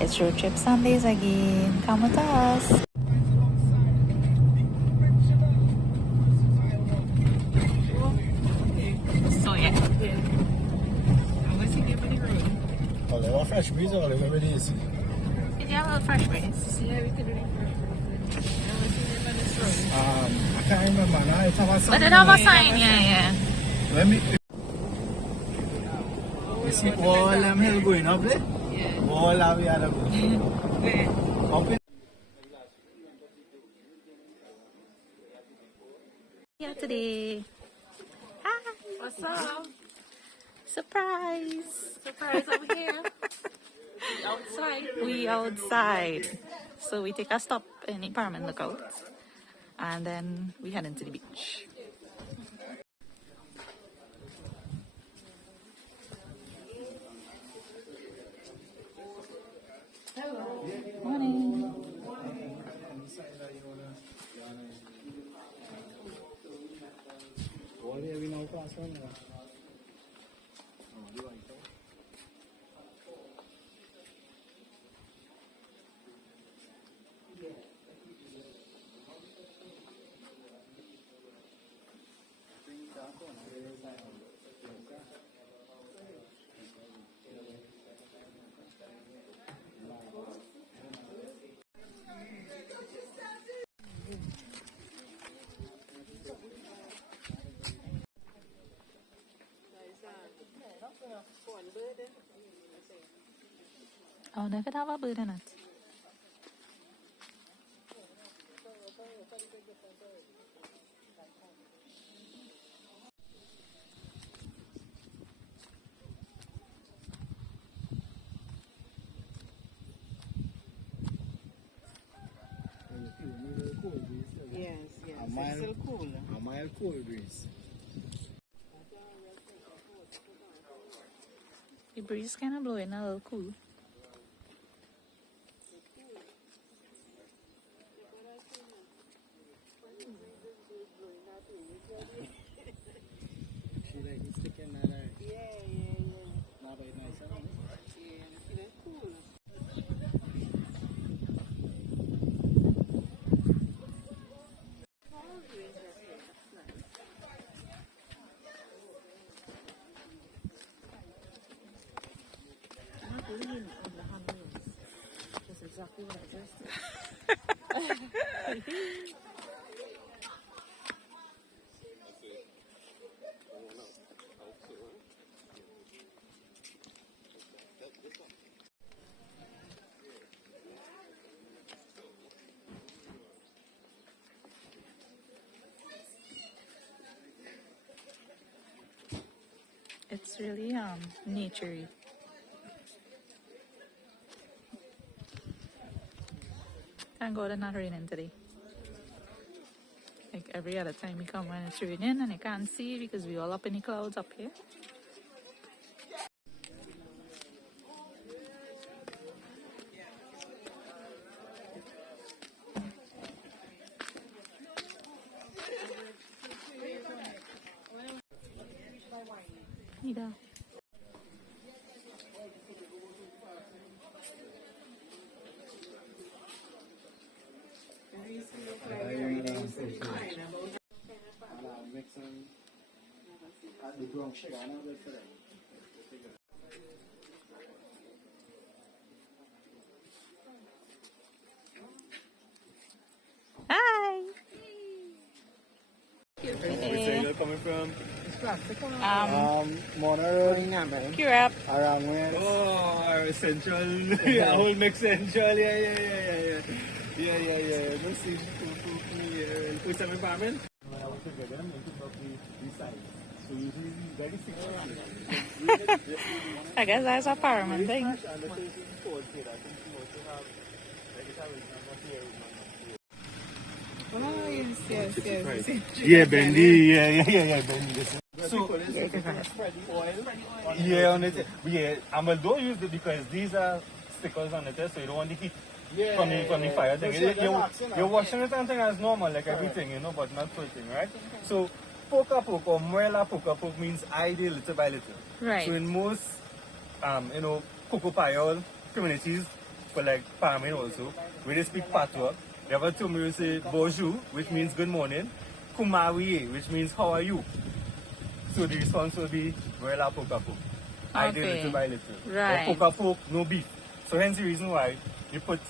It's road trip Sundays again. Come with us. So yeah. I'm going to give the road. Oh, they want fresh breeze or whatever it is. Did you have a little fresh breeze? Yeah, we could do it. I can't remember now. It have a sign. But it have a sign, yeah. Let me. You see all them hill going up there? Yeah. All that we had to go. Up in. Here today. Hi. What's up? Surprise. Surprise over here. We outside. So we take a stop in the Paramin Lookout. And then we head into the beach. Hello. Morning. Oh, they could have a bird in it. Yes, A it's mile, still cool. a mile cold breeze. The breeze kind of blowing a little cool. She like it's sticking that out. Yeah. Not very nice, huh? Yeah, it's cool. Not lean on the handrails. That's exactly what I just did. It's really naturey. Thank God it's not raining today. Like every other time we come when it's raining and you can't see because we all up in the clouds up here. Either. Hi. Where you're coming from? Mona Road. Curab. Around where? Oh, Central. Yeah, whole mix Central. Yeah. Don't see yeah. Put some apartment. When I want to get them, I took the side. So usually very sick. I guess that's a Paramin thing. And the 13 fourth kid, I think you also have like it's Oh, yes. Yeah, Bendy. Yeah, Bendy. So, yeah, on it. Yeah, and well, don't use it because these are stickers on it, so you don't want the heat from the fire thing. You're washing it and thing as normal, like everything, but not thing, right? So, poke or muela poke means ideal little by little. Right. So in most, cocoa payol communities, for like Paramin also, where they speak Patois. They have a term where you say bonjour, which means good morning. Kumawiye, which means how are you? So the response will be Wela Pokapo. I did little by little. Right. Or Pokapo, no beef. So hence the reason why you put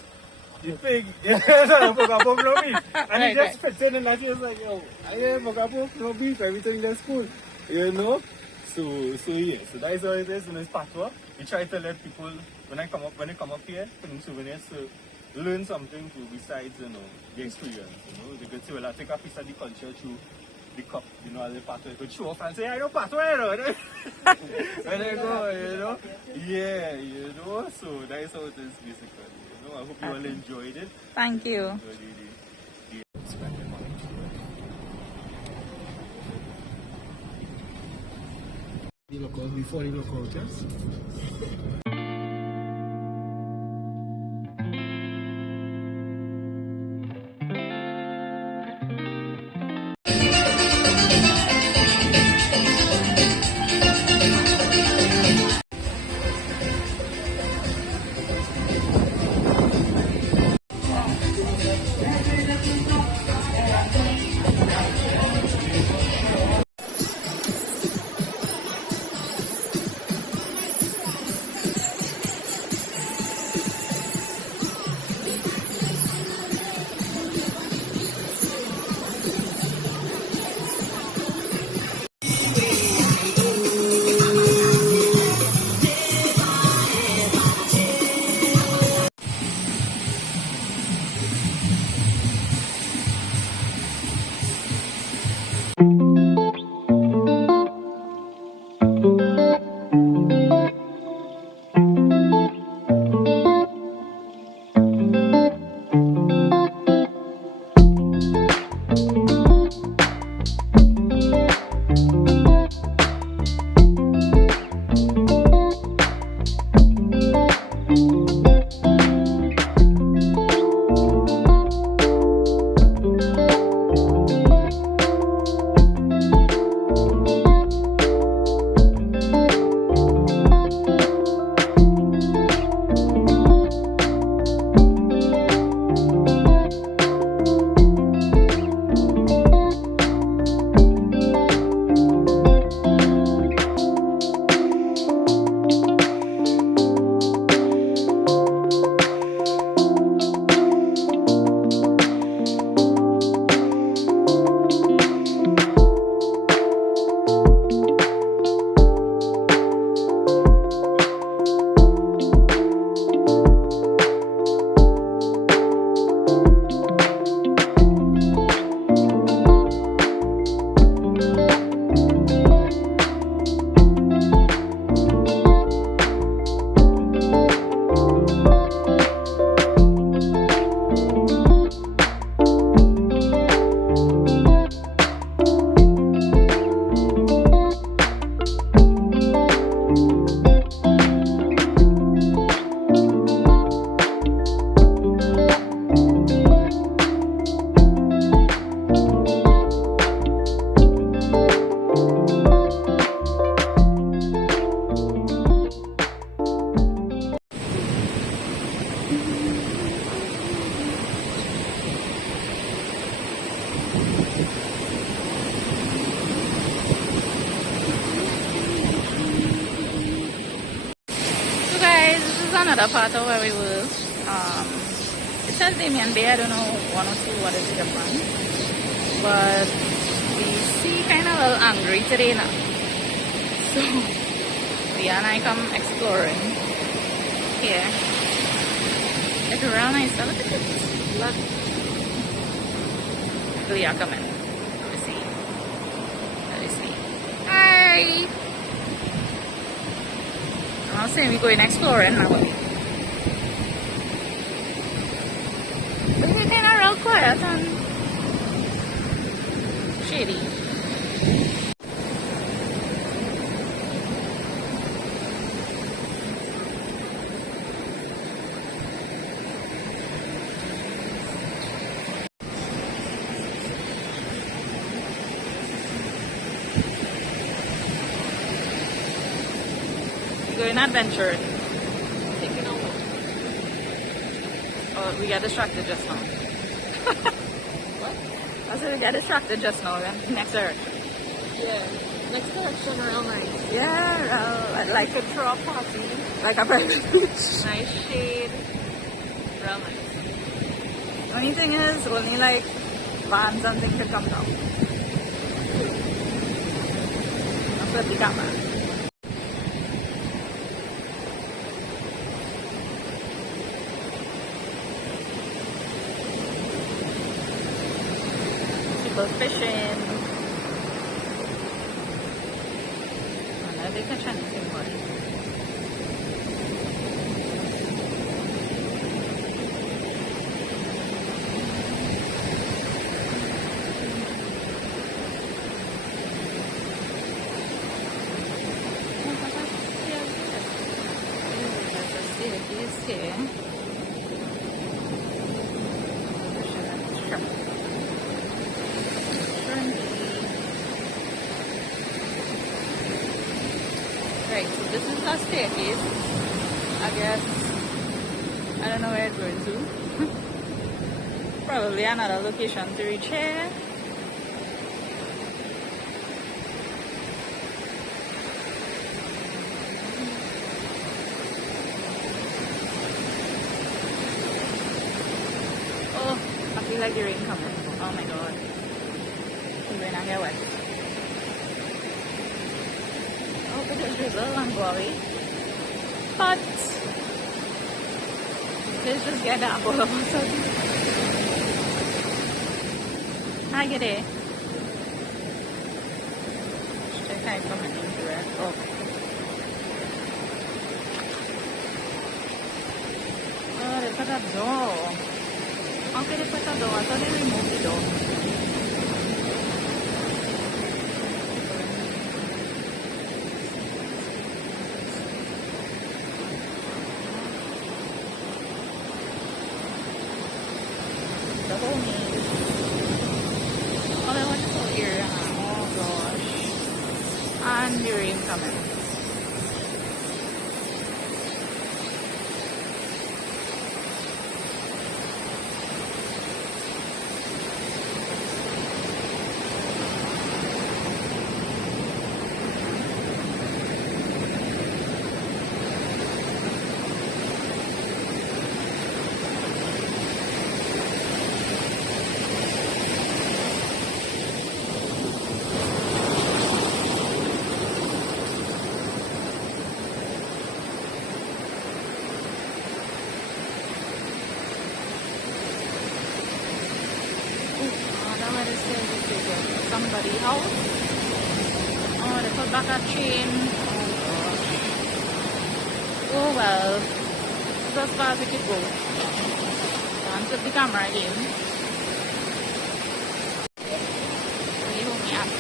the pig, Pokapo, no beef. And Right, he just fits in and that he was like, yo, I hear Pokapo, no beef, everything that's cool. You know? So yeah, so that is how it is in this patois. We try to let people, when they come up here, bring souvenirs to learn something to besides, you know, the experience, you know. They could say, well, I take a piece of the culture through the cup, you know, as a patois. They could show off and say, I know patois, you know. When they go, you know. Yeah, you know, so that is how it is basically, you know. I hope you all enjoyed it. Thank you. The lookout before the lookout, yes? Another part of where we were. It says Damian Bay. I don't know one or two what is different, but we see kind of a little angry today now. So Leah and I come exploring here. It's real nice. Look at it. Look. Leah, come in. Let me see. Let me see. Hi. I'm saying we're going exploring now. We're kind of real quiet and shady. Going adventuring. Taking a walk. we got distracted just now. What? I said we got distracted just now. Next direction. Yeah. Next direction, real nice. Yeah, I'd like to throw a party. Like a private beach. Nice shade. Real nice. Only thing is, only like vans and things could come down. That's what the camera. People fishing. They catch anything, buddy. Right, so this is the staircase. I guess I don't know where it's going to. Probably another location to reach here. Oh, I feel like the rain coming. Oh my god. The rain I get wet. Oh, it is drizzle and glory. But let's just get up all of a sudden. Hi, good day. Check out coming into it. Oh. Oh, they put a door. How can they put a door? I thought they removed the door. The whole maze. Oh, that one's so here. Oh gosh. And the rain coming. Somebody house. Oh, they put back a chain. Oh gosh. Oh well. This is as far as we could go. I'll flip the camera again. Where you hold me at?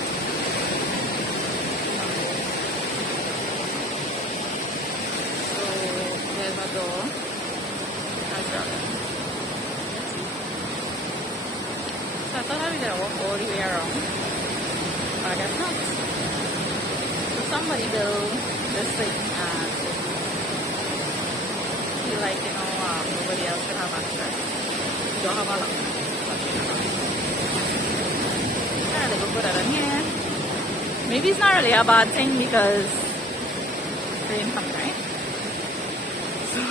So there's a door. That's right. So I thought I was going to walk all the way around, but I guess not. So somebody built this thing and feel like, nobody else should have access. You don't have a lock. Yeah, they will put it in here. Maybe it's not really a bad thing because rain comes, right? So,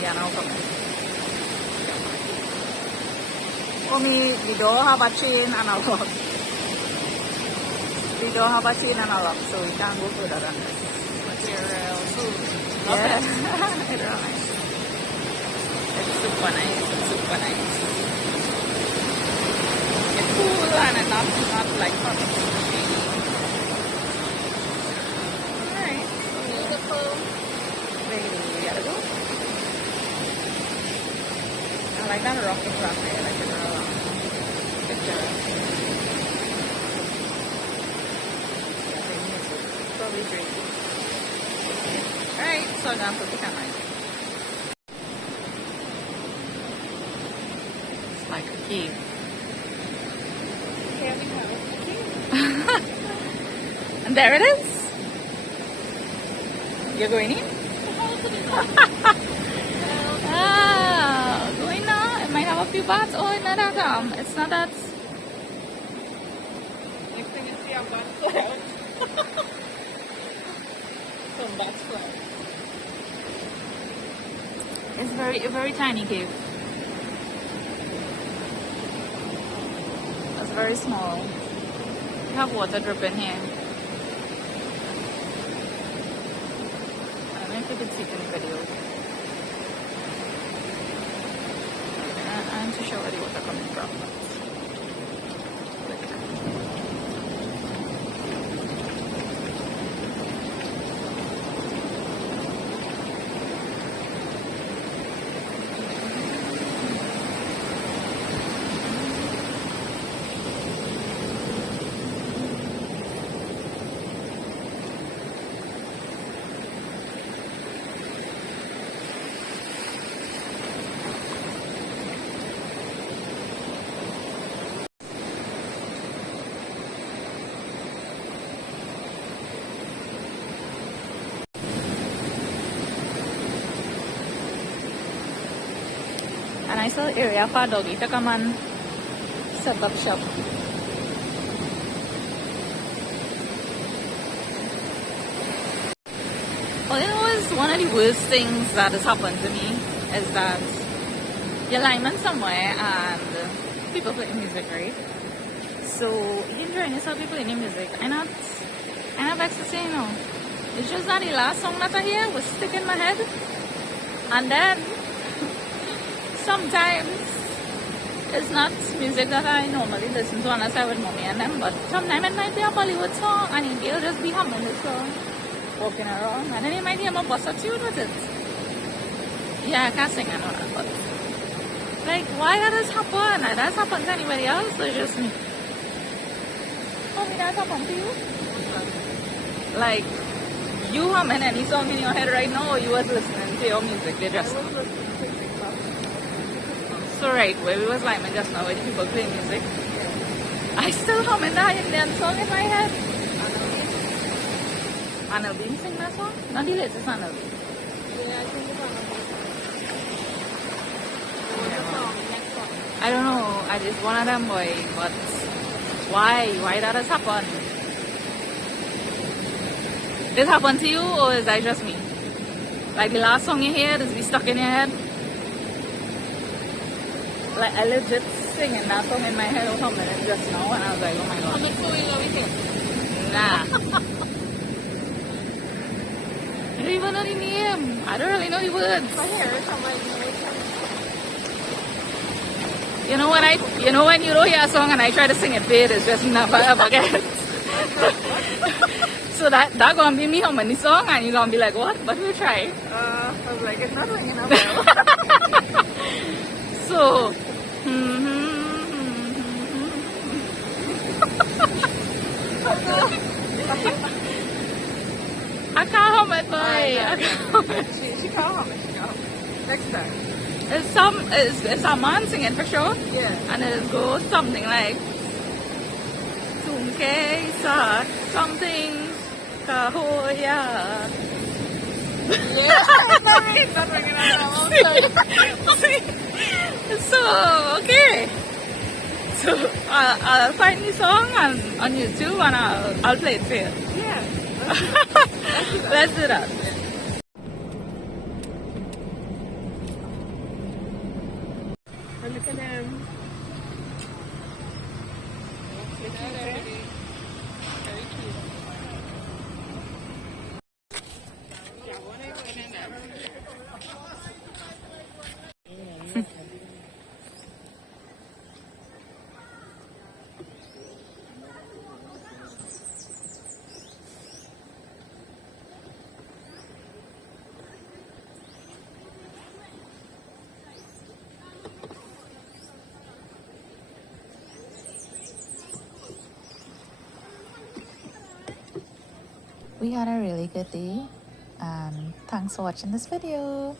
yeah, now coming. Only we don't have a chain and a lock. We don't have a chain and a lock, so we can't go further than this. Material food. Yeah, it's real nice. It's super nice. It's super nice. It's cool and it's not like hot. Alright. Beautiful. Where we gotta go? I like that rocking rock there. I like it real picture. Probably great. Alright, so I'm gonna put the camera in. It's like a cave. Here we go. And there it is. You're going in? Ah, few bats. Oh, no, that it's not that. Next thing you see a bat fly out. Some bats fly. It's a very tiny cave. It's very small. You have water dripping here. I don't know if you can see it in the video. I'm too sure where the water coming from. A nice little area for a doggy to come and set up shop. Well, you know, it's one of the worst things that has happened to me is that you're lineman somewhere and people playing music, right? So you enjoying yourself, people playing music. I'm not vexed to say, you know. It's just that the last song that I hear was stuck in my head. And then sometimes it's not music that I normally listen to unless I'm with mommy and them, but sometimes it might be a Bollywood song and you'll just be humming the song, walking around, and then you might hear my boss a tune with it. Yeah, I can't sing and all that, but like, why that has happened? That has happened to anybody else or just me? Mommy, that happened to you? Like, you humming any song in your head right now or you was listening to your music? They just... So right, where we was lineman just now, where the people play music, I still humming that Indian song in my head. Anil Bean sing that song? Not the latest Anil Bean. Yeah, I think it's on I don't know, I just one of them boy, but why that has happened? This happened to you or is that just me? Like the last song you hear, does it be stuck in your head? Like I legit singing that song in my head or something just now and I was like, oh my god. I'm so in love with him. Nah. I don't even know the name. I don't really know the words. I hear it from my You know when you don't hear a song and I try to sing it fade, it's just never ever get. So that gonna be me humming the song and you're gonna be like, what? But we'll try. I was like, it's not ringing a bell. So I can't hum it, boy. I can't hum it. She can't hum it. Next time. It's a man singing for sure. Yeah. And it goes something like Tumke sa something kahoya. Yeah. It's not ringing a bell. So okay. So I'll find the song on YouTube and I'll play it for you. Yeah. Let's do that. And look at them. Very cute. We had a really good day and thanks for watching this video.